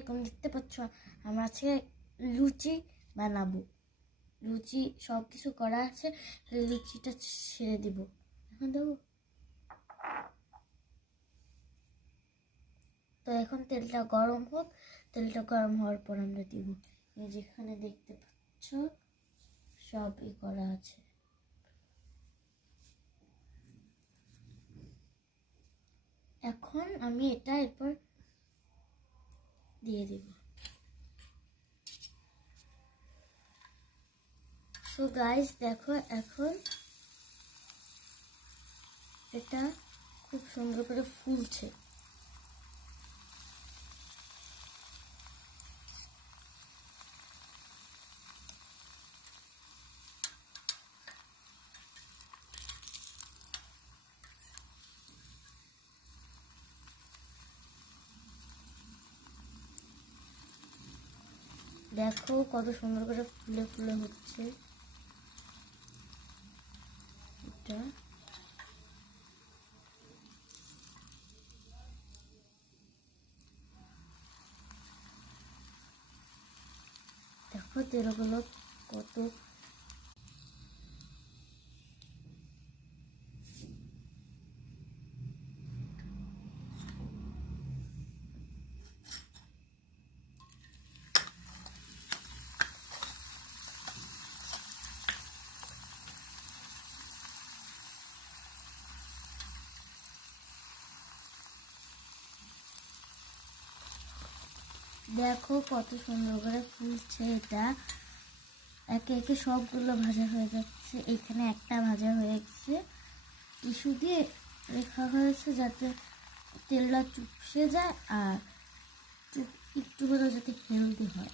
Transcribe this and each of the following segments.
এখন দেখতে পাচ্ছ আমরা আজকে লুচি বানাবো। লুচি সব কিছু করা আছে, লুচিটা ছেড়ে দিব। এখন দেবো তো, এখন তেলটা গরম হোক। তেলটা গরম হওয়ার পর আমরা দিব। যেখানে দেখতে পাচ্ছ সবই করা আছে। এখন আমি এটা এরপর দিয়ে দিব। তো গাইস দেখো, এখন এটা খুব সুন্দর করে ফুলছে। দেখো কত সুন্দর করে ফুলে ফুলে হচ্ছে এটা। দেখো তেলগুলো কত দেখো কত সুন্দর করে ফুলছে এটা। একে একে সবগুলো ভাজা হয়ে যাচ্ছে। এখানে একটা ভাজা হয়ে গেছে, টিস্যু দিয়ে রেখা হয়েছে যাতে তেলটা চুপসে যায় আর একটু হলেও যাতে হেলদি হয়।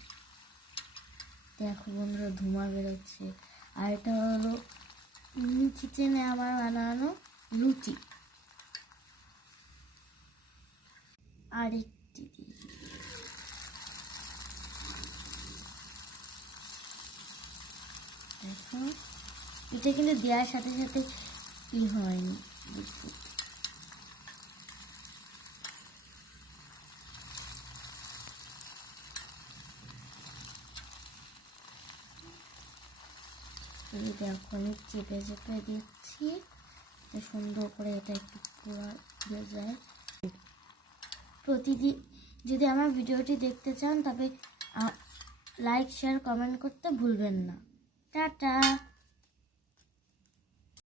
দেখো বন্ধুরা ধোঁয়া বেরোচ্ছে। আর এটা হলো কিচেনে আমার বানানো লুচি। আর একটি দেখো, এটা কিন্তু দেওয়ার সাথে সাথে কি হয়নি, দেখো আমি চেপে চেপে দিচ্ছি সুন্দর করে এটা একটু পুরো হয়ে যায়। প্রতিদিন যদি আমার ভিডিওটি দেখতে চান তবে লাইক শেয়ার কমেন্ট করতে ভুলবেন না। টাটা।